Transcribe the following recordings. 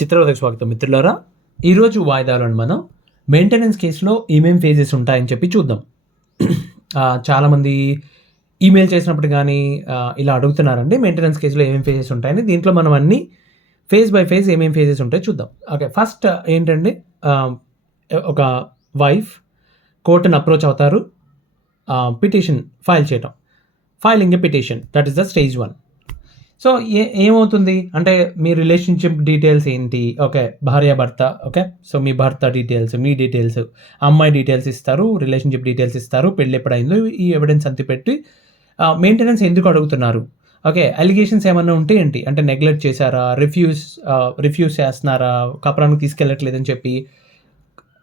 చిత్రవతకు స్వాగతం మిత్రులారా. ఈరోజు వాయిదాలను మనం మెయింటెనెన్స్ కేసులో ఏమేం ఫేజెస్ ఉంటాయని చెప్పి చూద్దాం. చాలామంది ఈమెయిల్ చేసినప్పుడు కానీ ఇలా అడుగుతున్నారండి మెయింటెనెన్స్ కేసులో ఏమేం ఫేజెస్ ఉంటాయని. దీంట్లో మనం అన్ని ఫేజ్ బై ఫేజ్ ఏమేం ఫేజెస్ ఉంటాయో చూద్దాం. ఓకే ఫస్ట్ ఏంటండి? ఒక వైఫ్ కోర్టును అప్రోచ్ అవుతారు. పిటిషన్ ఫైల్ చేయటం. Filing a petition that is the stage one so ఏ ఏమవుతుంది? అంటే మీ రిలేషన్షిప్ డీటెయిల్స్ ఏంటి? ఓకే భార్య భర్త ఓకే? సో మీ భర్త డీటెయిల్స్ మీ డీటెయిల్స్ అమ్మాయి డీటెయిల్స్ ఇస్తారు రిలేషన్షిప్ డీటెయిల్స్ ఇస్తారు పెళ్ళి ఎప్పుడైందో ఈ ఎవిడెన్స్ అంతి పెట్టి మెయింటెనెన్స్ ఎందుకు అడుగుతున్నారు? ఓకే అలిగేషన్స్ ఏమన్నా ఉంటే ఏంటి? అంటే నెగ్లెక్ట్ చేశారా? రిఫ్యూజ్ రిఫ్యూజ్ చేస్తున్నారా? కపరానికి తీసుకెళ్ళట్లేదని చెప్పి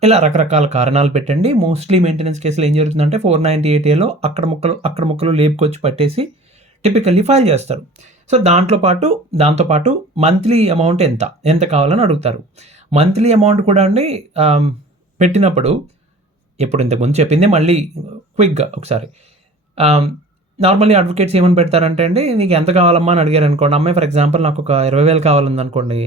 ఇలా రకరకాల కారణాలు పెట్టండి. మోస్ట్లీ మెయింటెనెన్స్ కేసులు ఏం జరుగుతుందంటే ఫోర్ నైంటీ ఎయిట్ ఏలో అక్కడ ముక్కలు అక్కడ ముక్కలు లేపుకొచ్చి పట్టేసి టిపికల్లీ ఫైల్ చేస్తారు. సో దాంట్లో పాటు దాంతోపాటు మంత్లీ అమౌంట్ ఎంత? ఎంత కావాలని అడుగుతారు. మంత్లీ అమౌంట్ కూడా అండి పెట్టినప్పుడు ఇప్పుడు ఇంతకుముందు చెప్పింది మళ్ళీ క్విక్గా ఒకసారి. నార్మల్లీ అడ్వకేట్స్ ఏమని పెడతారంటే అండి నీకు ఎంత కావాలమ్మా అని అడిగారు అనుకోండి. అమ్మాయి ఫర్ ఎగ్జాంపుల్ నాకు ఒక ఇరవై వేలు కావాలంది అనుకోండి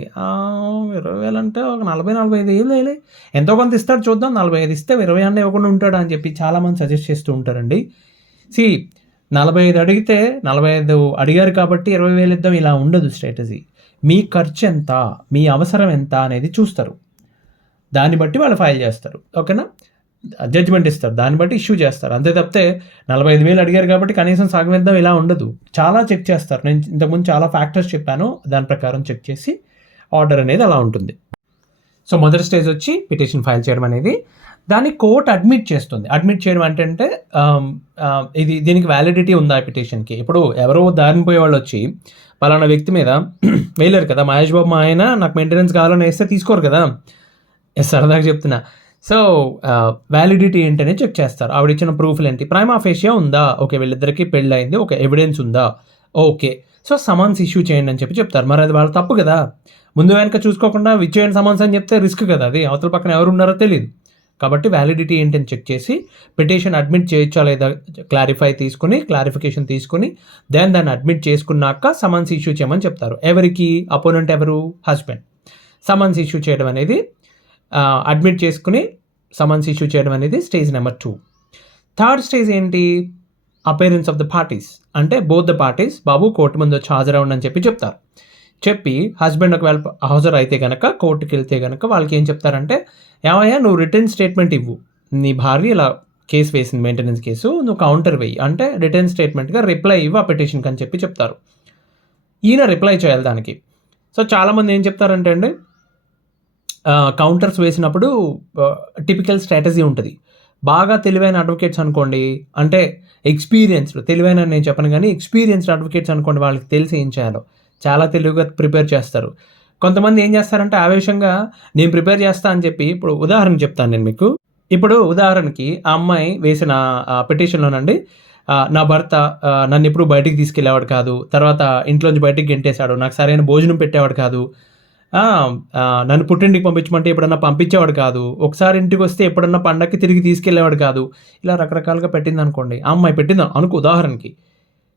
ఇరవై వేలు అంటే ఒక నలభై నలభై ఐదు ఏళ్ళు వేలే ఎంతో కొంత ఇస్తాడు చూద్దాం. నలభై ఐదు ఇస్తే ఇరవై అన్న ఇవ్వకుండా ఉంటాడు అని చెప్పి చాలామంది సజెస్ట్ చేస్తూ ఉంటారండి. సి నలభై ఐదు అడిగితే నలభై ఐదు అడిగారు కాబట్టి ఇరవై వేలు ఇద్దాం ఇలా ఉండదు స్ట్రాటజీ. మీ ఖర్చు ఎంత మీ అవసరం ఎంత అనేది చూస్తారు. దాన్ని బట్టి వాళ్ళు ఫైల్ చేస్తారు ఓకేనా? జడ్జిమెంట్ ఇస్తారు దాన్ని బట్టి ఇష్యూ చేస్తారు. అంతే తప్పితే నలభై ఐదు వేలు అడిగారు కాబట్టి కనీసం సగం ఇద్దాం ఇలా ఉండదు. చాలా చెక్ చేస్తారు. నేను ఇంతకుముందు చాలా ఫ్యాక్టర్స్ చెప్పాను దాని ప్రకారం చెక్ చేసి ఆర్డర్ అనేది అలా ఉంటుంది. సో మొదటి స్టేజ్ వచ్చి పిటిషన్ ఫైల్ చేయడం అనేది. దాన్ని కోర్ట్ అడ్మిట్ చేస్తుంది. అడ్మిట్ చేయడం అంటే ఇది దీనికి వ్యాలిడిటీ ఉందా పిటిషన్కి ఇప్పుడు ఎవరో దారిని పోయే వాళ్ళు వచ్చి పలానా వ్యక్తి మీద వేయలేరు కదా మహేష్ బాబు మా ఆయన నాకు మెయింటెనెన్స్ కావాలని వేస్తే తీసుకోరు కదా. ఎస్ సరదాగా చెప్తున్నా. సో వ్యాలిడిటీ ఏంటనే చెక్ చేస్తారు. ఆవిడ ఇచ్చిన ప్రూఫ్లు ఏంటి ప్రైమ్ ఆఫేషియా ఉందా? ఓకే వీళ్ళిద్దరికి పెళ్ళి అయింది ఒక ఎవిడెన్స్ ఉందా? ఓకే. సో సమాన్స్ ఇష్యూ చేయండి అని చెప్పి చెప్తారు. మరి అది వాళ్ళ తప్పు కదా. ముందు వెనక చూసుకోకుండా విచ్చేయండి సమాన్స్ అని చెప్తే రిస్క్ కదా అది. అవతల పక్కన ఎవరు ఉన్నారో తెలియదు కాబట్టి వ్యాలిడిటీ ఏంటని చెక్ చేసి పిటిషన్ అడ్మిట్ చేయొచ్చా లేదా క్లారిఫై తీసుకుని క్లారిఫికేషన్ తీసుకుని దెన్ దాన్ని అడ్మిట్ చేసుకున్నాక సమన్స్ ఇష్యూ చేయమని చెప్తారు. ఎవరికి? అపోనెంట్ ఎవరు? హస్బెండ్ సమన్స్ ఇష్యూ చేయడం అనేది అడ్మిట్ చేసుకుని సమన్స్ ఇష్యూ చేయడం అనేది stage number two third stage ఏంటి? అపేరెన్స్ ఆఫ్ ద పార్టీస్ అంటే బోత్ ద పార్టీస్ బాబు కోర్టు ముందు వచ్చి హాజరవ్వండి అని చెప్పి చెప్తారు. చెప్పి హస్బెండ్ ఒకవేళ హాజరు అయితే కనుక కోర్టుకి వెళ్తే కనుక వాళ్ళకి ఏం చెప్తారంటే ఏమయ్యా నువ్వు రిటర్న్ స్టేట్మెంట్ ఇవ్వు. నీ భార్య ఇలా కేసు వేసింది మెయింటెనెన్స్ కేసు నువ్వు కౌంటర్ వేయి. అంటే రిటర్న్ స్టేట్మెంట్గా రిప్లై ఇవ్వు ఆ పిటిషన్కి అని చెప్పి చెప్తారు. ఈయన రిప్లై చేయాలి దానికి. సో చాలామంది ఏం చెప్తారంటే అండి కౌంటర్స్ వేసినప్పుడు టిపికల్ స్ట్రాటజీ ఉంటుంది. బాగా తెలివైన అడ్వకేట్స్ అనుకోండి అంటే ఎక్స్పీరియన్స్డ్ తెలివైన నేను చెప్పను కానీ ఎక్స్పీరియన్స్డ్ అడ్వకేట్స్ అనుకోండి వాళ్ళకి తెలిసి ఏం చేయాలో. చాలా తెలివిగా ప్రిపేర్ చేస్తారు. కొంతమంది ఏం చేస్తారంటే ఆవేశంగా నేను ప్రిపేర్ చేస్తా అని చెప్పి ఇప్పుడు ఉదాహరణ చెప్తాను నేను మీకు. ఇప్పుడు ఉదాహరణకి ఆ అమ్మాయి వేసిన పిటిషన్లోనండి నా భర్త నన్ను ఎప్పుడు బయటికి తీసుకెళ్ళేవాడు కాదు. తర్వాత ఇంట్లోంచి బయటికి గెంటేశాడు. నాకు సరైన భోజనం పెట్టేవాడు కాదు. నన్ను పుట్టింటికి పంపించమంటే ఎప్పుడన్నా పంపించేవాడు కాదు. ఒకసారి ఇంటికి వస్తే ఎప్పుడన్నా పండక్కి తిరిగి తీసుకెళ్ళేవాడు కాదు. ఇలా రకరకాలుగా పెట్టింది అనుకోండి ఆ అమ్మాయి పెట్టింది అనుకో ఉదాహరణకి.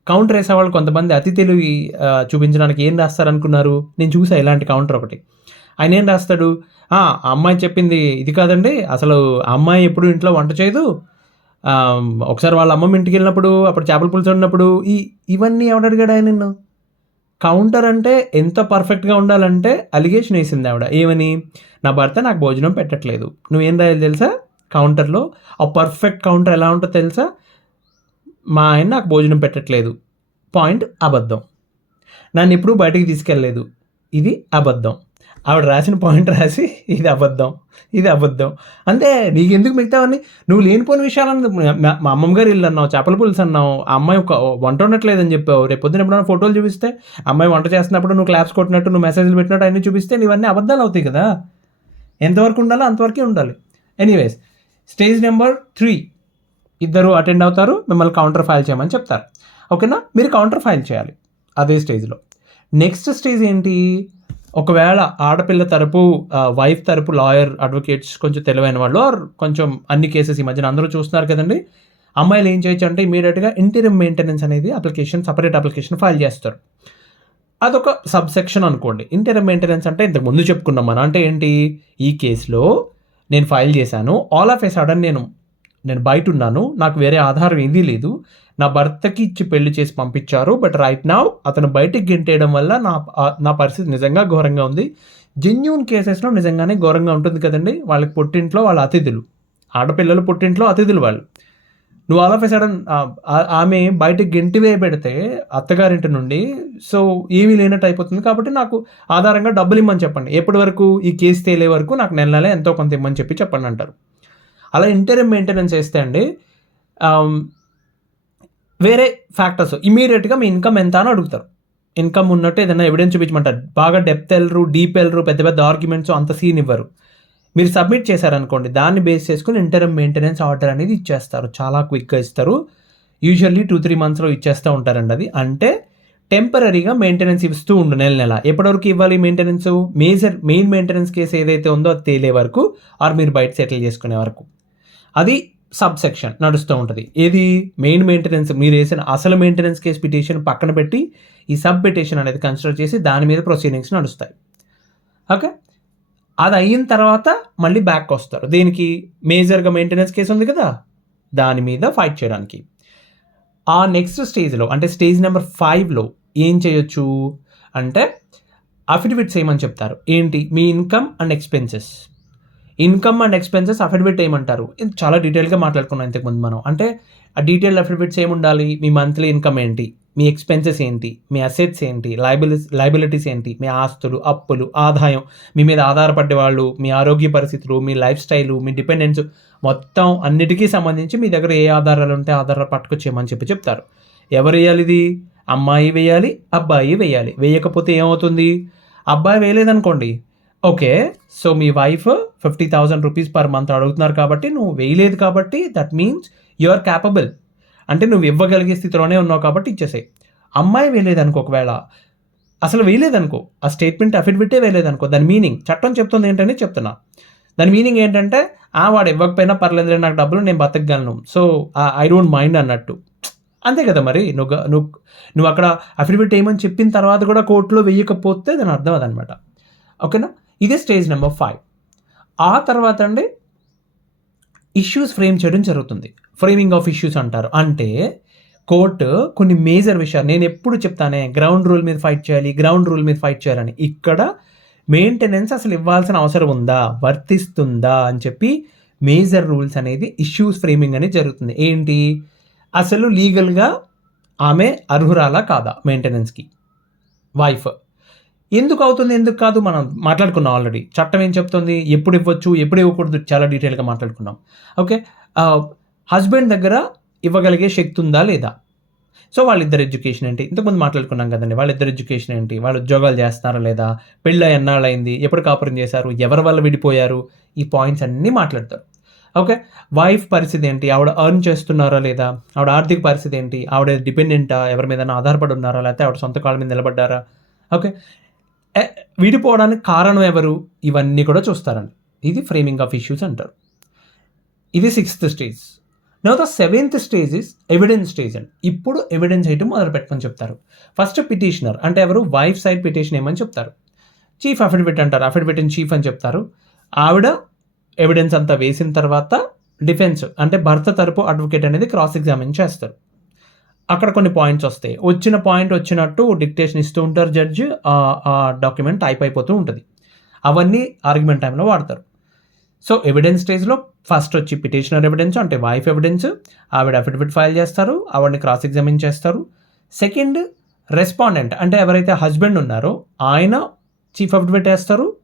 కౌంటర్ వేసేవాళ్ళు కొంతమంది అతి తెలివి చూపించడానికి ఏం రాస్తారనుకున్నారు? నేను చూసా ఇలాంటి కౌంటర్ ఒకటి. ఆయన ఏం రాస్తాడు? "ఆ, అమ్మాయి చెప్పింది ఇది కాదండి అసలు అమ్మాయి ఎప్పుడు ఇంట్లో వంట చేయదు. ఒకసారి వాళ్ళ అమ్మమ్మ ఇంటికి వెళ్ళినప్పుడు అప్పుడు చేపల పులుసు ఉన్నప్పుడు ఈ ఇవన్నీ ఎవడు అడిగాడు ఆయన నిన్ను? కౌంటర్ అంటే ఎంత పర్ఫెక్ట్గా ఉండాలంటే అలిగేషన్ వేసింది ఆవిడ. ఏమని? నా భర్త నాకు భోజనం పెట్టట్లేదు. నువ్వేం రాయాలి తెలుసా? కౌంటర్లో. ఆ పర్ఫెక్ట్ కౌంటర్ ఎలా ఉంటుందో తెలుసా? మా ఆయన నాకు భోజనం పెట్టట్లేదు. పాయింట్ అబద్ధం. నన్ను ఎప్పుడూ బయటికి తీసుకెళ్ళలేదు. ఇది అబద్ధం. ఆవిడ రాసిన పాయింట్ రాసి ఇది అబద్ధం. ఇది అబద్ధం. అంతే నీకు ఎందుకు మిగతావన్నీ నువ్వు లేనిపోయిన విషయాలను మా- మా అమ్మమ్మ గారు ఇల్లు అన్నావు చేపల పులుసు అన్నావు అమ్మాయి ఒక వంట ఉండట్లేదని చెప్పావు. రేపు పొద్దున ఎప్పుడైనా ఫోటోలు చూపిస్తే అమ్మాయి వంట చేస్తున్నప్పుడు నువ్వు క్లాప్స్ కొట్టినట్టు నువ్వు మెసేజ్లు పెట్టినట్టు అన్నీ చూపిస్తే నీవన్నీ అబద్ధాలు అవుతాయి కదా. ఎంతవరకు ఉండాలో అంతవరకే ఉండాలి. Anyways stage number three. ఇద్దరు అటెండ్ అవుతారు మిమ్మల్ని కౌంటర్ ఫైల్ చేయమని చెప్తారు. ఓకేనా? మీరు కౌంటర్ ఫైల్ చేయాలి అదే స్టేజ్లో నెక్స్ట్ స్టేజ్ ఏంటి? ఒకవేళ ఆడపిల్ల తరపు వైఫ్ తరపు లాయర్ అడ్వకేట్స్ కొంచెం తెలివైన వాళ్ళు ఆర్ కొంచెం అన్ని కేసెస్ ఈ మధ్యన అందరూ చూస్తున్నారు కదండి అమ్మాయిలు ఏం చేయొచ్చు అంటే ఇమీడియట్గా ఇంటీరియం మెయింటెనెన్స్ అనేది అప్లికేషన్ సపరేట్ అప్లికేషన్ ఫైల్ చేస్తారు. అదొక సబ్ సెక్షన్ అనుకోండి. ఇంటర్మ్ మెయింటెనెన్స్ అంటే ఇంతకు ముందు చెప్పుకున్నాం మనం. అంటే ఏంటి? ఈ కేసులో నేను ఫైల్ చేశాను ఆల్ ఆఫ్ ఏ సడన్ నేను నేను బయట ఉన్నాను నాకు వేరే ఆధారం ఏదీ లేదు. నా భర్తకి ఇచ్చి పెళ్ళి చేసి పంపించారు బట్ రైట్ నా అతను బయటికి గెంటేయడం వల్ల నా నా పరిస్థితి నిజంగా ఘోరంగా ఉంది. జెన్యున్ కేసెస్లో నిజంగానే ఘోరంగా ఉంటుంది కదండి. వాళ్ళకి పుట్టింట్లో వాళ్ళ అతిథులు ఆడపిల్లలు పుట్టింట్లో అతిథులు వాళ్ళు. నువ్వు ఆల్ ఆఫ్ ఎ సడన్ ఆమె బయటకు గెంటి వేయబెడితే అత్తగారింటి నుండి సో ఏమీ లేనట్టు అయిపోతుంది కాబట్టి నాకు ఆధారంగా డబ్బులు ఇమ్మని చెప్పండి. ఎప్పటి వరకు ఈ కేసు తేలే వరకు నాకు నెల నెల ఎంతో కొంత ఇమ్మని చెప్పి చెప్పండి అంటారు. అలా ఇంటర్మ్ మెయింటెనెన్స్ చేస్తే అండి um, వేరే ఫ్యాక్టర్స్ ఇమీడియట్గా మీ ఇన్కమ్ ఎంత అని అడుగుతారు. ఇన్కమ్ ఉన్నట్టు ఏదైనా ఎవిడెన్స్ చూపించమంటారు. బాగా డెప్త్ వెళ్ళరు డీప్ వెళ్ళరు పెద్ద పెద్ద ఆర్గ్యుమెంట్స్ అంత సీన్ ఇవ్వరు. మీరు సబ్మిట్ చేశారనుకోండి దాన్ని బేస్ చేసుకుని ఇంటర్మ్ మెయింటెనెన్స్ ఆర్డర్ అనేది ఇచ్చేస్తారు. చాలా క్విక్గా ఇస్తారు. యూజువల్లీ టూ త్రీ మంత్స్లో ఇచ్చేస్తూ ఉంటారండి అది. అంటే టెంపరీగా మెయింటెనెన్స్ ఇస్తూ ఉండు నెల నెల. ఎప్పటివరకు ఇవ్వాలి maintenance major main maintenance case ఏదైతే ఉందో అది తేలే వరకు ఆర్ మీరు బయట సెటిల్ చేసుకునే వరకు. అది సబ్ సెక్షన్ నడుస్తూ ఉంటుంది. ఏది? మెయిన్ మెయింటెనెన్స్ మీరు వేసిన అసలు మెయింటెనెన్స్ కేసు పిటిషన్ పక్కన పెట్టి ఈ సబ్ పిటిషన్ అనేది కన్సిడర్ చేసి దాని మీద ప్రొసీడింగ్స్ నడుస్తాయి. ఓకే అది అయిన తర్వాత మళ్ళీ బ్యాక్ వస్తారు. దీనికి? మేజర్గా మెయింటెనెన్స్ కేసు ఉంది కదా? దాని మీద ఫైట్ చేయడానికి. ఆ నెక్స్ట్ స్టేజ్లో అంటే స్టేజ్ నెంబర్ ఫైవ్లో ఏం చేయొచ్చు? అంటే అఫిడవిట్స్ ఏమని చెప్తారు? ఏంటి? మీ income and expenses income and expenses affidavit ఏమంటారు? ఇది చాలా డీటెయిల్గా మాట్లాడుకున్నాం ఇంతకుముందు మనం. అంటే ఆ డీటెయిల్ అఫిడవిట్స్ ఏముండాలి? మీ మంత్లీ ఇన్కమ్ ఏంటి? మీ ఎక్స్పెన్సెస్ ఏంటి? మీ అసెట్స్ ఏంటి? లైబిలి లైబిలిటీస్ ఏంటి? మీ ఆస్తులు అప్పులు ఆదాయం మీ మీద ఆధారపడే వాళ్ళు మీ ఆరోగ్య పరిస్థితులు మీ లైఫ్ స్టైలు మీ డిపెండెన్స్ మొత్తం అన్నిటికీ సంబంధించి మీ దగ్గర ఏ ఆధారాలు ఉంటే ఆధారాలు పట్టుకొచ్చేయమని చెప్పి చెప్తారు. ఎవరు వేయాలి ఇది? అమ్మాయి వేయాలి? అబ్బాయి వేయాలి. వేయకపోతే ఏమవుతుంది? అబ్బాయి వేయలేదనుకోండి. ఓకే. సో మీ wife fifty thousand rupees per month అడుగుతున్నారు కాబట్టి నువ్వు వేయలేదు కాబట్టి that means you are capable అంటే నువ్వు ఇవ్వగలిగే స్థితిలోనే ఉన్నావు కాబట్టి ఇచ్చేసాయి. అమ్మాయి వేయలేదనుకో ఒకవేళ అసలు వేయలేదనుకో ఆ స్టేట్మెంట్ అఫిడవిటే వేయలేదనుకో దాని మీనింగ్ చట్టం చెప్తుంది ఏంటని చెప్తున్నా. దాని మీనింగ్ ఏంటంటే ఆ వాడు ఇవ్వకపోయినా పర్లేదు నాకు డబ్బులు నేను బతకగలను. సో ఐ డోంట్ మైండ్ అన్నట్టు. అంతే కదా మరి నువ్వు నువ్వు నువ్వు అక్కడ అఫిడవిట్ ఏమని చెప్పిన తర్వాత కూడా కోర్టులో వేయకపోతే దాని అర్థం అదనమాట. ఓకేనా? ఇదే స్టేజ్ నెంబర్ ఫైవ్ ఆ తర్వాత అండి ఇష్యూస్ ఫ్రేమ్ చేయడం జరుగుతుంది. ఫ్రేమింగ్ ఆఫ్ ఇష్యూస్ అంటారు. అంటే కోర్టు కొన్ని మేజర్ విషయాలు నేను ఎప్పుడు చెప్తానే గ్రౌండ్ రూల్ మీద ఫైట్ చేయాలి గ్రౌండ్ రూల్ మీద ఫైట్ చేయాలని. ఇక్కడ మెయింటెనెన్స్ అసలు ఇవ్వాల్సిన అవసరం ఉందా? వర్తిస్తుందా? అని చెప్పి మేజర్ రూల్స్ అనేది ఇష్యూస్ ఫ్రేమింగ్ అనేది జరుగుతుంది. ఏంటి? అసలు లీగల్గా ఆమె అర్హురాలా కాదా మెయింటెనెన్స్కి వైఫ్ ఎందుకు అవుతుంది ఎందుకు కాదు మనం మాట్లాడుకున్నాం ఆల్రెడీ చట్టం ఏం చెప్తుంది ఎప్పుడు ఇవ్వచ్చు ఎప్పుడు ఇవ్వకూడదు చాలా డీటెయిల్గా మాట్లాడుకున్నాం. ఓకే హస్బెండ్ దగ్గర ఇవ్వగలిగే శక్తి ఉందా లేదా? సో వాళ్ళిద్దరు ఎడ్యుకేషన్ ఏంటి? ఇంతకుముందు మాట్లాడుకున్నాం కదండి వాళ్ళిద్దరు ఎడ్యుకేషన్ ఏంటి? వాళ్ళు ఉద్యోగాలు చేస్తున్నారా లేదా? పెళ్ళి ఎన్నాళ్ళైంది ఎప్పుడు కాపురం చేశారు? ఎవరి వల్ల విడిపోయారు? ఈ పాయింట్స్ అన్నీ మాట్లాడతారు. ఓకే వైఫ్ పరిస్థితి ఏంటి? ఆవిడ ఎర్న్ చేస్తున్నారా లేదా? ఆవిడ ఆర్థిక పరిస్థితి ఏంటి? ఆవిడ డిపెండెంటా ఎవరి మీద ఆధారపడి ఉన్నారా? లేకపోతే ఆవిడ సొంత కాళ్ళ మీద నిలబడ్డారా? ఓకే విడిపోవడానికి కారణం ఎవరు? ఇవన్నీ కూడా చూస్తారండి. ఇది ఫ్రేమింగ్ ఆఫ్ ఇష్యూస్ అంటారు. ఇది sixth stage. No the seventh stage is evidence stage అండి. ఇప్పుడు ఎవిడెన్స్ ఐటమ్ మొదలు పెట్టమని చెప్తారు. ఫస్ట్ పిటిషనర్ అంటే ఎవరు? వైఫ్ సైడ్ పిటిషన్ ఏమని చెప్తారు? చీఫ్ అఫిడవిట్ అంటారు. అఫిడవిట్ ఇన్ చీఫ్ అని చెప్తారు. ఆవిడ ఎవిడెన్స్ అంతా వేసిన తర్వాత డిఫెన్స్ అంటే భర్త తరపు అడ్వకేట్ అనేది క్రాస్ ఎగ్జామిన్ చేస్తారు. అక్కడ కొన్ని పాయింట్స్ వస్తాయి. వచ్చిన పాయింట్ వచ్చినట్టు డిక్టేషన్ ఇస్తూ ఉంటారు జడ్జి. ఆ డాక్యుమెంట్ టైప్ అయిపోతూ ఉంటుంది. అవన్నీ ఆర్గ్యుమెంట్ టైంలో వాడతారు. సో ఎవిడెన్స్ స్టేజ్లో ఫస్ట్ వచ్చి పిటిషనర్ ఎవిడెన్స్ అంటే వైఫ్ ఎవిడెన్స్. ఆవిడ అఫిడవిట్ ఫైల్ చేస్తారు. ఆవిడని క్రాస్ ఎగ్జామిన్ చేస్తారు. సెకండ్ రెస్పాండెంట్ అంటే ఎవరైతే హస్బెండ్ ఉన్నారో ఆయన చీఫ్ అఫిడవిట్ వేస్తారు.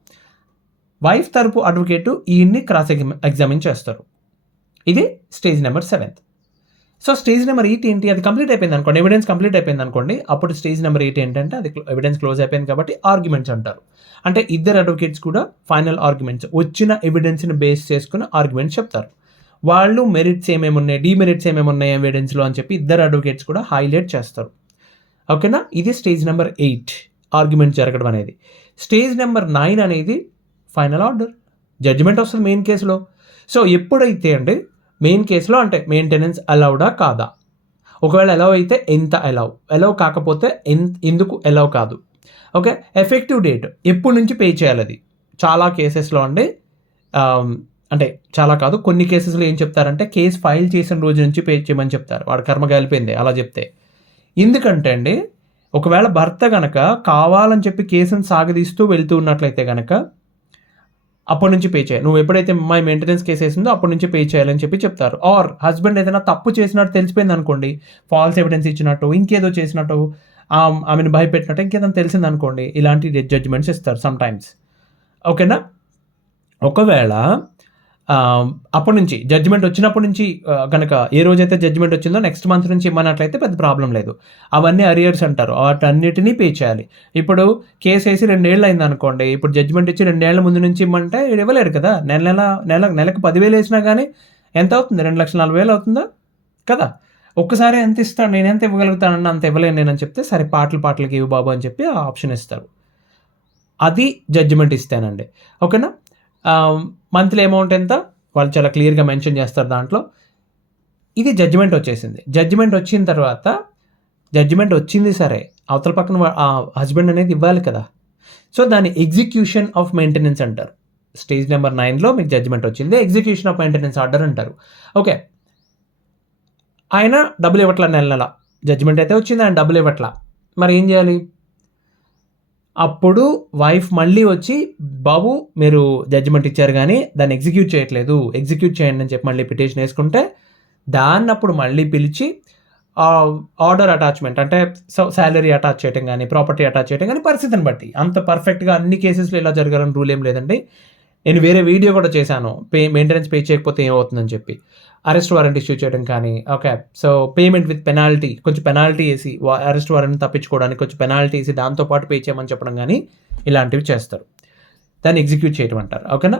వైఫ్ తరపు అడ్వకేటు ఈయన్ని క్రాస్ ఎగ్జామిన్ చేస్తారు. ఇది stage number seventh. So stage number eight ఏంటి? అది కంప్లీట్ అయిపోయింది అనుకోండి. ఎవిడెన్స్ కంప్లీట్ అయిపోయింది అనుకోండి. అప్పుడు స్టేజ్ నెంబర్ ఎయిట్ ఏంటంటే అది ఎవిడెన్స్ క్లోజ్ అయిపోయింది కాబట్టి ఆర్గ్యుమెంట్స్ అంటారు. అంటే ఇద్దరు అడ్వకేట్స్ కూడా ఫైనల్ ఆర్గ్యుమెంట్స్ వచ్చిన ఎవిడెన్స్ని బేస్ చేసుకుని ఆర్గ్యుమెంట్స్ చెప్తారు. వాళ్ళు మెరిట్స్ ఏమేమి ఉన్నాయి? డిమెరిట్స్ ఏమేమి ఉన్నాయి ఎవిడెన్స్లో అని చెప్పి ఇద్దరు అడ్వకేట్స్ కూడా హైలైట్ చేస్తారు. ఓకేనా ఇది స్టేజ్ నెంబర్ ఎయిట్ ఆర్గ్యుమెంట్ జరగడం అనేది. స్టేజ్ నెంబర్ నైన్ అనేది ఫైనల్ ఆర్డర్ జడ్జిమెంట్ వస్తుంది మెయిన్ కేసులో సో ఎప్పుడైతే అండి మెయిన్ కేసులో అంటే మెయింటెనెన్స్ అలౌడా కాదా? ఒకవేళ అలౌ అయితే ఎంత అలౌ? అలౌ కాకపోతే ఎన్ ఎందుకు అలౌ కాదు? ఓకే ఎఫెక్టివ్ డేట్ ఎప్పటి నుంచి పే చేయాలి అది? చాలా కేసెస్లో అండి అంటే చాలా కాదు కొన్ని కేసెస్లో ఏం చెప్తారంటే కేసు ఫైల్ చేసిన రోజు నుంచి పే చేయమని చెప్తారు. వాడు కర్మ కలిపింది అలా చెప్తే. ఎందుకంటే అండి ఒకవేళ భర్త గనక కావాలని చెప్పి కేసును సాగదీస్తూ వెళ్తూ ఉన్నట్లయితే గనక అప్పటి నుంచి పే చేయాలి. నువ్వు ఎప్పుడైతే మై మెయింటెనెన్స్ కేసు వేసిందో అప్పటి నుంచి పే చేయాలని చెప్పి చెప్తారు. ఆర్ హస్బెండ్ ఏదైనా తప్పు చేసినట్టు తెలిసిపోయింది అనుకోండి ఫాల్స్ ఎవిడెన్స్ ఇచ్చినట్టు ఇంకేదో చేసినట్టు ఆమెను భయపెట్టినట్టు ఇంకేదైనా తెలిసింది అనుకోండి ఇలాంటి జడ్జిమెంట్స్ ఇస్తారు సమ్ టైమ్స్ ఓకేనా ఒకవేళ అప్పటి నుంచి జడ్జిమెంట్ వచ్చినప్పటి నుంచి కనుక గనక ఏ రోజైతే జడ్జిమెంట్ వచ్చిందో నెక్స్ట్ మంత్ నుంచి ఇమ్మన్నట్లయితే పెద్ద ప్రాబ్లం లేదు. అవన్నీ అరియర్స్ అంటారు. వాటన్నిటినీ పే చేయాలి. ఇప్పుడు కేసు వేసి రెండేళ్ళు అయింది అనుకోండి ఇప్పుడు జడ్జిమెంట్ ఇచ్చి రెండేళ్ళ ముందు నుంచి ఇమ్మంటే ఇవ్వలేరు కదా. నెల నెల నెల నెలకు పదివేలు వేసినా కానీ ఎంత అవుతుంది? రెండు లక్షల నలభై వేలు అవుతుందా? కదా. ఒక్కసారి ఎంత ఇస్తాను నేను ఎంత ఇవ్వగలుగుతానన్న అంత ఇవ్వలేను నేనని చెప్తే సరే పాటలు పాటలకి ఇవ్వు బాబు అని చెప్పి ఆ ఆప్షన్ ఇస్తారు. అది జడ్జిమెంట్ ఇస్తానండి. ఓకేనా? మంత్లీ అమౌంట్ ఎంత? వాళ్ళు చాలా క్లియర్గా మెన్షన్ చేస్తారు దాంట్లో. ఇది జడ్జిమెంట్ వచ్చేసింది. జడ్జిమెంట్ వచ్చిన తర్వాత జడ్జిమెంట్ వచ్చింది సరే అవతల పక్కన ఆ హస్బెండ్ అనేది ఇవ్వాలి కదా. సో దాన్ని ఎగ్జిక్యూషన్ ఆఫ్ మెయింటెనెన్స్ అంటారు. స్టేజ్ నెంబర్ నైన్లో మీకు జడ్జిమెంట్ వచ్చింది. ఎగ్జిక్యూషన్ ఆఫ్ మెయింటెనెన్స్ ఆర్డర్ అంటారు. ఓకే ఆయన డబ్బులు ఇవ్వట్ల నెల నెల. జడ్జిమెంట్ అయితే వచ్చింది ఆయన డబ్బులు ఇవ్వట్ల. మరి ఏం చేయాలి? అప్పుడు వైఫ్ మళ్ళీ వచ్చి బాబు మీరు జడ్జిమెంట్ ఇచ్చారు కానీ దాన్ని ఎగ్జిక్యూట్ చేయట్లేదు. ఎగ్జిక్యూట్ చేయండి అని చెప్పి మళ్ళీ పిటిషన్ వేసుకుంటే దాన్ని అప్పుడు మళ్ళీ పిలిచి ఆర్డర్ అటాచ్మెంట్ అంటే శాలరీ అటాచ్ చేయడం కానీ ప్రాపర్టీ అటాచ్ చేయడం కానీ పరిస్థితిని బట్టి. అంత పర్ఫెక్ట్గా అన్ని కేసెస్లో ఇలా జరగాలని రూల్ ఏం లేదండి. నేను వేరే వీడియో కూడా చేశాను. పే మెయింటెనెన్స్ పే చేయకపోతే ఏమవుతుందని చెప్పి. అరెస్ట్ వారెంట్ ఇష్యూ చేయడం కానీ okay so payment with penalty కొంచెం పెనాల్టీ వేసి అరెస్ట్ వారెంట్ తప్పించుకోవడానికి కొంచెం పెనాల్టీ వేసి దాంతోపాటు పే చేయమని చెప్పడం కానీ ఇలాంటివి చేస్తారు. దాన్ని ఎగ్జిక్యూట్ చేయడం అంటారు ఓకేనా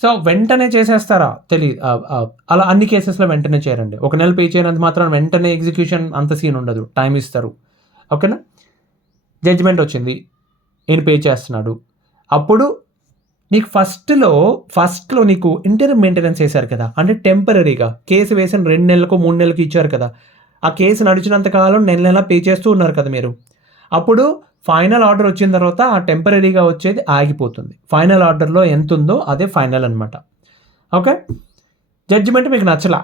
సో వెంటనే చేసేస్తారా? తెలియదు అలా అన్ని కేసెస్లో వెంటనే చేయరండి. ఒక నెల పే చేయనంత మాత్రం వెంటనే ఎగ్జిక్యూషన్ అంత సీన్ ఉండదు టైం ఇస్తారు ఓకేనా జడ్జిమెంట్ వచ్చింది ఈయన పే చేస్తున్నాడు. అప్పుడు నీకు ఫస్ట్లో ఫస్ట్లో నీకు ఇంటర్ మెయింటెనెన్స్ వేశారు కదా. అంటే టెంపరీగా కేసు వేసిన రెండు నెలలకు మూడు నెలలకు ఇచ్చారు కదా. ఆ కేసు నడిచినంత కాలం నెల నెల పే చేస్తూ ఉన్నారు కదా మీరు. అప్పుడు ఫైనల్ ఆర్డర్ వచ్చిన తర్వాత ఆ టెంపరీగా వచ్చేది ఆగిపోతుంది. ఫైనల్ ఆర్డర్లో ఎంత ఉందో అదే ఫైనల్ అనమాట ఓకే జడ్జిమెంట్ మీకు నచ్చలా.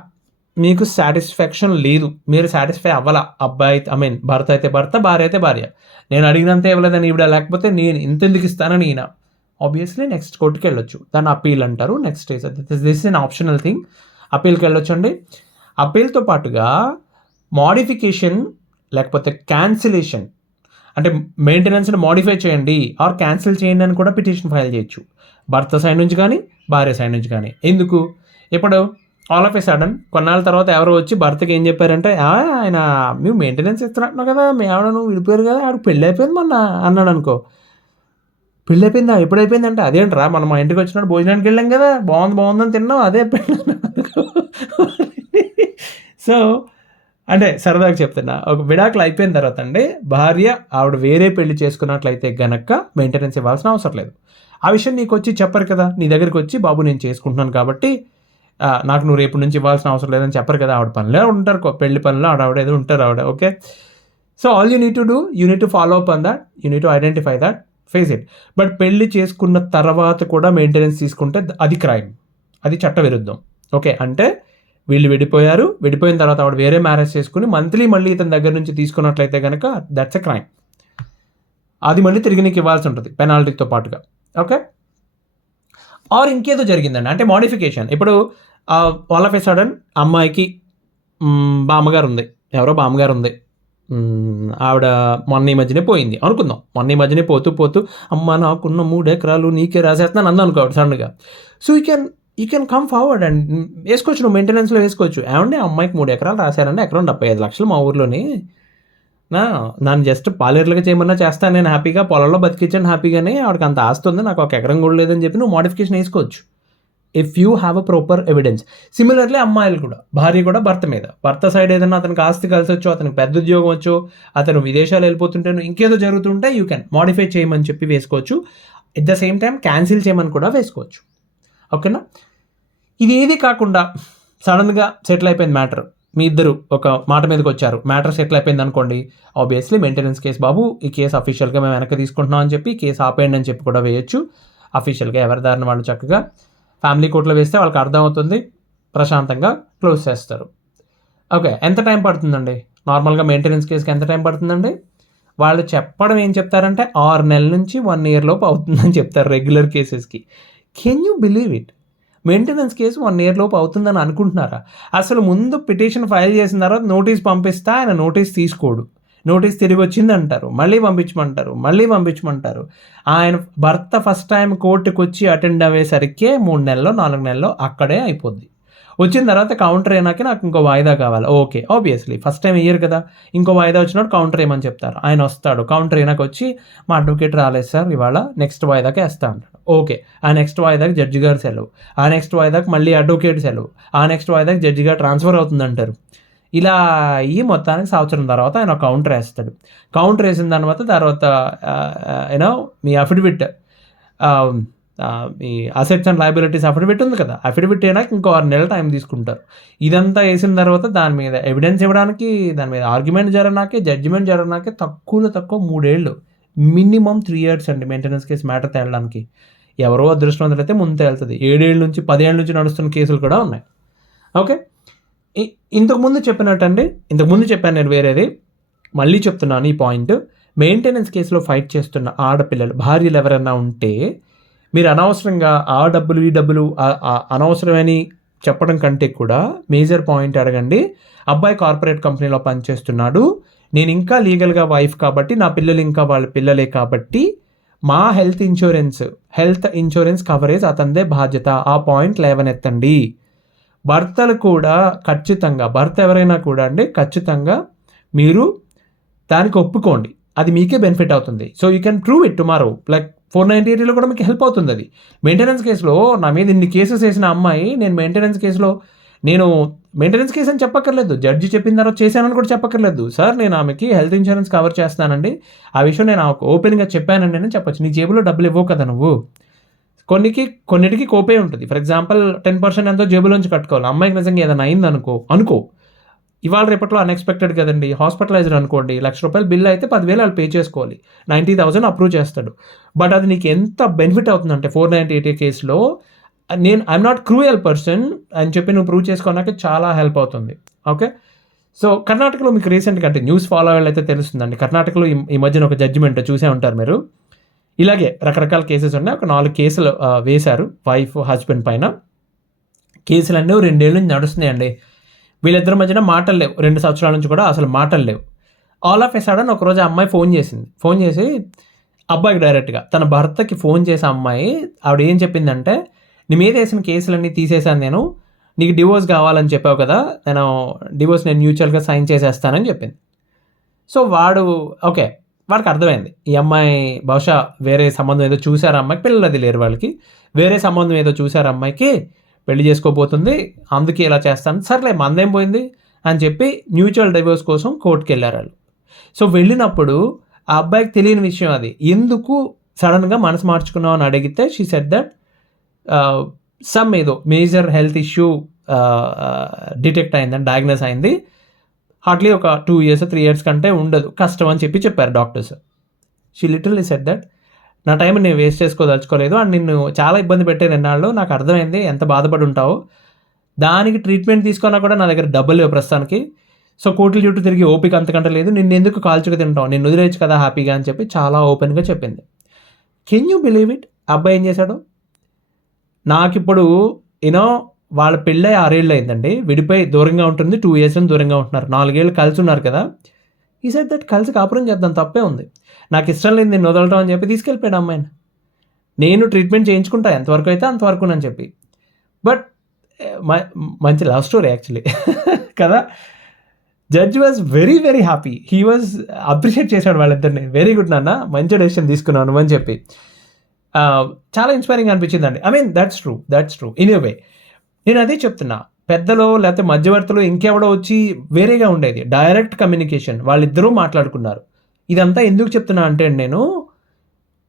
మీకు సాటిస్ఫాక్షన్ లేదు. మీరు సాటిస్ఫై అవ్వాలా? అబ్బాయి ఐ మీన్ భర్త అయితే భర్త భార్య అయితే భార్య. నేను అడిగినంత ఇవ్వలేదని ఇవిడ లేకపోతే నేను ఇంత ఎందుకు ఇస్తానని ఈయన. ఆబ్వియస్లీ నెక్స్ట్ కోర్టుకి వెళ్ళొచ్చు దాన్ని అప్పీల్ అంటారు next this is an optional thing అప్పీల్కి వెళ్ళొచ్చు అండి అప్పీల్తో పాటుగా మాడిఫికేషన్ లేకపోతే క్యాన్సిలేషన్ అంటే మెయింటెనెన్స్ని మాడిఫై చేయండి ఆర్ క్యాన్సిల్ చేయండి అని కూడా పిటిషన్ ఫైల్ చేయొచ్చు. భర్త సైడ్ నుంచి కానీ భార్య సైడ్ నుంచి కానీ. ఎందుకు? ఇప్పుడు ఆల్ ఆఫ్ ఏ సడన్ కొన్నాళ్ళ తర్వాత ఎవరో వచ్చి భర్తకి ఏం చెప్పారంటే ఆయన మేము మెయింటెనెన్స్ ఇస్తున్నట్టున్నావు కదా మీ ఆవిడ నువ్వు విడిపోయారు కదా ఆవిడ పెళ్ళి అయిపోయింది మొన్న అన్నాడు అనుకో పెళ్ళి అయిపోయిందా ఎప్పుడు అయిపోయిందంటే అదేంట్రా మనం మా ఇంటికి వచ్చినప్పుడు భోజనానికి వెళ్ళాం కదా బాగుంది బాగుందని తిన్నాం అదే పెళ్ళి. సో అంటే సరదాగా చెప్తున్నా ఒక విడాకులు అయిపోయిన తర్వాత అండి భార్య ఆవిడ వేరే పెళ్ళి చేసుకున్నట్లయితే గనక మెయింటెనెన్స్ ఇవ్వాల్సిన అవసరం లేదు. ఆ విషయం నీకు వచ్చి చెప్పరు కదా నీ దగ్గరికి వచ్చి బాబు నేను చేసుకుంటున్నాను కాబట్టి నాకు నువ్వు రేపు నుంచి ఇవ్వాల్సిన అవసరం లేదని చెప్పరు కదా ఆవిడ పనిలో ఉంటారు పెళ్ళి పనిలో ఆవిడ ఆవిడ ఏదో ఉంటారు ఆవిడ okay? So all you need to do you need to follow up on that you need to identify that face it. But పెళ్ళి చేసుకున్న తర్వాత కూడా మెయింటెనెన్స్ తీసుకుంటే అది క్రైమ్. అది చట్ట విరుద్ధం ఓకే అంటే వీళ్ళు విడిపోయారు. విడిపోయిన తర్వాత ఆవిడ వేరే మ్యారేజ్ చేసుకుని మంత్లీ మళ్ళీ ఇతని దగ్గర నుంచి తీసుకున్నట్లయితే కనుక దట్స్ ఎ క్రైమ్ అది మళ్ళీ తిరిగి నీకు ఇవ్వాల్సి ఉంటుంది పెనాల్టీతో పాటుగా. ఓకే? ఆర్ ఇంకేదో జరిగిందండి. అంటే మోడిఫికేషన్. ఇప్పుడు ఆల్ ఆఫ్ ఏ సడన్ అమ్మాయికి బామ్మగారు ఉంది. ఎవరో బామ్మగారు ఉంది. ఆవిడ మొన్న ఈ మధ్యనే పోయింది. అనుకుందాం. మొన్న ఈ మధ్యనే పోతూ పోతూ అమ్మ నాకున్న మూడు ఎకరాలు నీకే రాసేస్తున్నాను అంది అనుకో సడన్గా. So you can you can come forward and వేసుకోవచ్చు నువ్వు మెయింటెనెన్స్లో వేసుకోవచ్చు. ఏమంటే అమ్మాయికి మూడు ఎకరాలు రాశారంటే ఎకరం డెబ్బై ఐదు లక్షలు మా ఊర్లోని. నా నన్ను జస్ట్ పాలేర్లుగా చేయమన్నా చేస్తాను నేను హ్యాపీగా పొలంలో బతికించాను హ్యాపీగానే ఆవిడకి అంత ఆస్తి ఉంది నాకు ఒక ఎకరం కూడా లేదని చెప్పి నువ్వు మోడిఫికేషన్ వేసుకోవచ్చు. If you have a proper evidence similarly అమ్మాయిలు కూడా. భార్య కూడా భర్త మీద. భర్త సైడ్ ఏదైనా అతనికి ఆస్తి కలిసి వచ్చో అతనికి పెద్ద ఉద్యోగం వచ్చో అతను విదేశాలు వెళ్ళిపోతుంటే ఇంకేదో జరుగుతుంటే యూ కెన్ మోడిఫై చేయమని చెప్పి వేసుకోవచ్చు. At the same time cancel చేయమని కూడా వేసుకోవచ్చు. ఓకేనా ఇది ఏది కాకుండా సడన్గా సెటిల్ అయిపోయింది మ్యాటర్ మీ ఇద్దరు ఒక మాట మీదకి వచ్చారు. మ్యాటర్ సెటిల్ అయిపోయింది అనుకోండి. ఆబ్వియస్లీ మెయింటెనెన్స్ కేసు బాబు ఈ కేసు అఫీషియల్గా మేము వెనక్కి తీసుకుంటున్నాం అని చెప్పి కేసు ఆపేయండి అని చెప్పి కూడా వేయొచ్చు. అఫీషియల్గా ఎవరి దారిన వాళ్ళు చక్కగా ఫ్యామిలీ కోర్టులో వేస్తే వాళ్ళకి అర్థమవుతుంది ప్రశాంతంగా క్లోజ్ చేస్తారు. ఓకే ఎంత టైం పడుతుందండి? నార్మల్గా మెయింటెనెన్స్ కేసుకి ఎంత టైం పడుతుందండి? వాళ్ళు చెప్పడం ఏం చెప్తారంటే ఆరు నెలల నుంచి వన్ ఇయర్ లోపు అవుతుందని చెప్తారు regular కేసెస్కి. Can you believe it maintenance case one year లోపు అవుతుందని అనుకుంటున్నారా? అసలు ముందు పిటిషన్ ఫైల్ చేసిన తర్వాత నోటీస్ పంపిస్తే ఆయన నోటీస్ తీసుకోడు. నోటీస్ తిరిగి వచ్చింది అంటారు మళ్ళీ పంపించమంటారు. మళ్ళీ పంపించమంటారు. ఆయన భర్త ఫస్ట్ టైం కోర్టుకు వచ్చి అటెండ్ అయ్యేసరికి మూడు నెలల్లో నాలుగు నెలల్లో అక్కడే అయిపోద్ది. వచ్చిన తర్వాత కౌంటర్ అయినాక నాకు ఇంకో వాయిదా కావాలి. ఓకే ఆబ్వియస్లీ ఫస్ట్ టైం ఇయ్యరు కదా. ఇంకో వాయిదా వచ్చినప్పుడు కౌంటర్ ఏమని చెప్తారు. ఆయన వస్తాడు. కౌంటర్ అయినాక వచ్చి మా అడ్వకేట్ రాలేదు సార్ ఇవాళ నెక్స్ట్ వాయిదాకి వేస్తా అంటాడు. ఓకే ఆ నెక్స్ట్ వాయిదాకి జడ్జి గారు సెలవు. ఆ నెక్స్ట్ వాయిదాకి మళ్ళీ అడ్వకేట్ సెలవు. ఆ నెక్స్ట్ వాయిదాకి జడ్జి గారు ట్రాన్స్ఫర్ అవుతుంది అంటారు ఇలా ఈ మొత్తానికి సంవత్సరం తర్వాత ఆయన కౌంటర్ వేస్తాడు. కౌంటర్ వేసిన తర్వాత తర్వాత యూనో మీ అఫిడవిట్ ఈ అసెట్స్ అండ్ లైబిలిటీస్ అఫిడవిట్ ఉంది కదా అఫిడవిట్ అయినాక ఇంకో ఆరు నెలలు టైం తీసుకుంటారు. ఇదంతా వేసిన తర్వాత దాని మీద ఎవిడెన్స్ ఇవ్వడానికి దాని మీద ఆర్గ్యుమెంట్ జరగనాకే జడ్జిమెంట్ జరగనాకే తక్కువలో తక్కువ మూడేళ్ళు మినిమం త్రీ ఇయర్స్ అండి మెయింటెనెన్స్ కేసు మ్యాటర్ తేలడానికి. ఎవరో అదృష్టవంతులు అయితే ముందు తేలుతుంది. ఏడేళ్ళ నుంచి పదేళ్ళ నుంచి నడుస్తున్న కేసులు కూడా ఉన్నాయి. ఓకే ఇంతకుముందు చెప్పినట్టండి ఇంతకుముందు చెప్పాను నేను వేరేది. మళ్ళీ చెప్తున్నాను ఈ పాయింట్. మెయింటెనెన్స్ కేసులో ఫైట్ చేస్తున్న ఆడపిల్లలు భార్యలు ఎవరైనా ఉంటే మీరు అనవసరంగా ఆ డబ్బులు ఈ డబ్బులు అనవసరమని చెప్పడం కంటే కూడా మేజర్ పాయింట్ అడగండి. అబ్బాయి కార్పొరేట్ కంపెనీలో పనిచేస్తున్నాడు. నేను ఇంకా లీగల్గా వైఫ్ కాబట్టి నా పిల్లలు ఇంకా వాళ్ళ పిల్లలే కాబట్టి మా health insurance health insurance coverage అతందే బాధ్యత. ఆ పాయింట్ లేవనెత్తండి. భర్తలు కూడా ఖచ్చితంగా భర్త ఎవరైనా కూడా అండి ఖచ్చితంగా మీరు దానికి ఒప్పుకోండి. అది మీకే బెనిఫిట్ అవుతుంది. So you can prove it tomorrow like four ninety ఎయిటీలో కూడా మీకు హెల్ప్ అవుతుంది అది. మెయింటెనెన్స్ కేసులో నా మీద ఇన్ని కేసెస్ వేసిన అమ్మాయి నేను మెయింటెనెన్స్ కేసులో నేను మెయింటెనెన్స్ కేసు అని చెప్పక్కర్లేదు. జడ్జి చెప్పిన తర్వాత చేశానని కూడా చెప్పక్కర్లేదు. సార్ నేను ఆమెకి హెల్త్ ఇన్సూరెన్స్ కవర్ చేస్తానండి. ఆ విషయం నేను ఓపెన్గా చెప్పానండి అని చెప్పొచ్చు. నీ జేబులో డబ్బులు ఇవ్వవు కదా నువ్వు. కొన్నికి కొన్నిటికి కోపే ఉంటుంది. ఫర్ ఎగ్జాంపుల్ టెన్ పర్సెంట్ ఎంతో జేబులోంచి కట్టుకోవాలి. అమ్మాయికి నిజంగా ఏదైనా అయింది అనుకో. అనుకో ఇవాళ రేపట్లో అన్ఎక్స్పెక్టెడ్ కదండి హాస్పిటలైజర్ అనుకోండి లక్ష రూపాయలు బిల్ అయితే పదివేలు వాళ్ళు పే చేసుకోవాలి. నైంటీ థౌసండ్ అప్రూవ్ చేస్తాడు. బట్ అది నీకు ఎంత బెనిఫిట్ అవుతుందంటే ఫోర్ నైంటీ ఎయిటీ కేసులో నేను ఐఎమ్ నాట్ క్రూయల్ పర్సన్ అని చెప్పి నువ్వు ప్రూవ్ చేసుకోవడానికి చాలా హెల్ప్ అవుతుంది. ఓకే సో కర్ణాటకలో మీకు రీసెంట్గా అంటే న్యూస్ ఫాలో అయితే తెలుస్తుందండి. కర్ణాటకలో ఈ మధ్యన ఒక జడ్జిమెంట్ చూసే ఉంటారు మీరు. ఇలాగే రకరకాల కేసెస్ ఉన్నాయి. ఒక నాలుగు కేసులు వేశారు. వైఫ్ హస్బెండ్ పైన. కేసులన్నీ రెండేళ్ళ నుంచి నడుస్తున్నాయండి. వీళ్ళిద్దరి మధ్యన మాటలు లేవు. రెండు సంవత్సరాల నుంచి కూడా అసలు మాటలు లేవు. ఆల్ ఆఫ్ ఎ సడన్ ఒకరోజు అమ్మాయి ఫోన్ చేసింది. ఫోన్ చేసి అబ్బాయికి డైరెక్ట్గా తన భర్తకి ఫోన్ చేసే అమ్మాయి ఆవిడ ఏం చెప్పిందంటే నీ మీద వేసిన కేసులన్నీ తీసేశాను నేను. నీకు డివోర్స్ కావాలని చెప్పావు కదా. నేను డివోర్స్ నేను మ్యూచువల్గా సైన్ చేసేస్తానని చెప్పింది. సో వాడు ఓకే. వాడికి అర్థమైంది. ఈ అమ్మాయి బహుశా వేరే సంబంధం ఏదో చూసారు అమ్మాయికి పిల్లలు అది లేరు వాళ్ళకి. వేరే సంబంధం ఏదో చూసారు అమ్మాయికి? పెళ్ళి చేసుకోబోతుంది. అందుకే ఇలా చేస్తాను. సర్లే మందేం పోయింది? అని చెప్పి మ్యూచువల్ డైవోర్స్ కోసం కోర్టుకి వెళ్ళారు వాళ్ళు. సో వెళ్ళినప్పుడు ఆ అబ్బాయికి తెలియని విషయం అది. ఎందుకు సడన్గా మనసు మార్చుకున్నావు అని అడిగితే షీ సెట్ దట్ సమ్ ఏదో మేజర్ హెల్త్ ఇష్యూ డిటెక్ట్ అయిందని డయాగ్నోస్ అయింది. హార్డ్లీ ఒక టూ ఇయర్స్ త్రీ ఇయర్స్ కంటే ఉండదు. కష్టం అని చెప్పి చెప్పారు doctors. She little said that నా టైం నేను వేస్ట్ చేసుకోదలుచుకోలేదు అండ్ నిన్ను చాలా ఇబ్బంది పెట్టే నిన్నాళ్ళు నాకు అర్థమైంది ఎంత బాధపడి ఉంటావు. దానికి ట్రీట్మెంట్ తీసుకున్నా కూడా నా దగ్గర డబ్బులు లేవు ప్రస్తుతానికి. సో కోట్ల చుట్టూ తిరిగి ఓపిక అంతకంటే లేదు. నిన్ను ఎందుకు కాల్చుకు తింటావు? నిన్ను వదిలేయచ్చు కదా హ్యాపీగా అని చెప్పి చాలా ఓపెన్గా చెప్పింది. కెన్ యూ బిలీవ్ ఇట్ అబ్బాయి ఏం చేశాడు? నాకు ఇప్పుడు యూనో వాళ్ళ పెళ్ళై ఆరేళ్ళు అయిందండి విడిపోయి దూరంగా ఉంటుంది. టూ ఇయర్స్ దూరంగా ఉంటున్నారు. నాలుగేళ్ళు కలిసి ఉన్నారు కదా. ఈ సైడ్ దట్ కలిసి కాపురం చేద్దాం. తప్పే ఉంది. నాకు ఇష్టం లేదు నేను వదలటం అని చెప్పి తీసుకెళ్ళిపోయాడు అమ్మాయిని. నేను ట్రీట్మెంట్ చేయించుకుంటా. ఎంతవరకు అయితే అంతవరకు అని చెప్పి. బట్ eh, మంచి లవ్ స్టోరీ యాక్చువల్లీ కదా? Judge was very very happy he was appreciate చేశాడు వాళ్ళిద్దరిని. వెరీ గుడ్ నాన్న. మంచి డెసిషన్ తీసుకున్నాను అని చెప్పి. Uh, చాలా ఇన్స్పైరింగ్ అనిపించిందండి. I mean that's true that's true in way నేను అదే చెప్తున్నా. పెద్దలో లేకపోతే మధ్యవర్తులు ఇంకెవడో వచ్చి వేరేగా ఉండేది. డైరెక్ట్ కమ్యూనికేషన్ వాళ్ళిద్దరూ మాట్లాడుకున్నారు. ఇదంతా ఎందుకు చెప్తున్నా అంటే నేను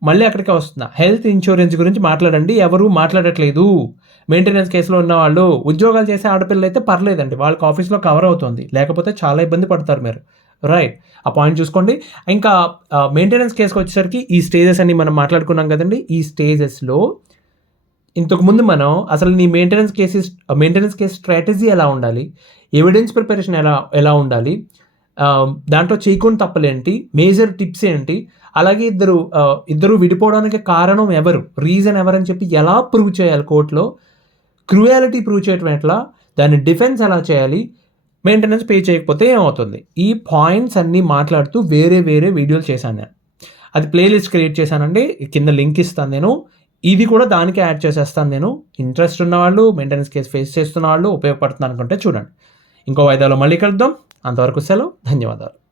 మళ్ళీ అక్కడికే వస్తున్నా. హెల్త్ ఇన్సూరెన్స్ గురించి మాట్లాడండి. ఎవరు మాట్లాడట్లేదు. మెయింటెనెన్స్ కేసులో ఉన్న వాళ్ళు ఉద్యోగాలు చేసే ఆడపిల్లలు అయితే పర్లేదండి. వాళ్ళకి ఆఫీస్లో కవర్ అవుతుంది. లేకపోతే చాలా ఇబ్బంది పడతారు మీరు. రైట్ ఆ పాయింట్ చూసుకోండి. ఇంకా మెయింటెనెన్స్ కేసుకి వచ్చేసరికి ఈ స్టేజెస్ అన్ని మనం మాట్లాడుకున్నాం కదండి. ఈ స్టేజెస్లో ఇంతకుముందు మనం అసలు నీ maintenance cases maintenance case strategy ఎలా ఉండాలి? ఎవిడెన్స్ ప్రిపరేషన్ ఎలా ఎలా ఉండాలి? దాంట్లో చేయకుండా తప్పలేంటి? మేజర్ టిప్స్ ఏంటి? అలాగే ఇద్దరు ఇద్దరు విడిపోవడానికి కారణం ఎవరు? రీజన్ ఎవరని చెప్పి ఎలా ప్రూవ్ చేయాలి కోర్టులో? క్రూయాలిటీ ప్రూవ్ చేయటం ఎట్లా? దాన్ని డిఫెన్స్ ఎలా చేయాలి? మెయింటెనెన్స్ పే చేయకపోతే ఏమవుతుంది? ఈ పాయింట్స్ అన్నీ మాట్లాడుతూ వేరే వేరే వీడియోలు చేశాను నేను. అది ప్లేలిస్ట్ క్రియేట్ చేశానండి. కింద లింక్ ఇస్తాను నేను. ఇది కూడా దానికి యాడ్ చేసేస్తాను నేను. ఇంట్రెస్ట్ ఉన్నవాళ్ళు మెయింటెనెన్స్ కేసు ఫేస్ చేస్తున్న వాళ్ళు ఉపయోగపడుతుంది అనుకుంటే చూడండి. ఇంకో వాయిదాలో మళ్ళీ కలుద్దాం. అంతవరకు సెలవు. ధన్యవాదాలు.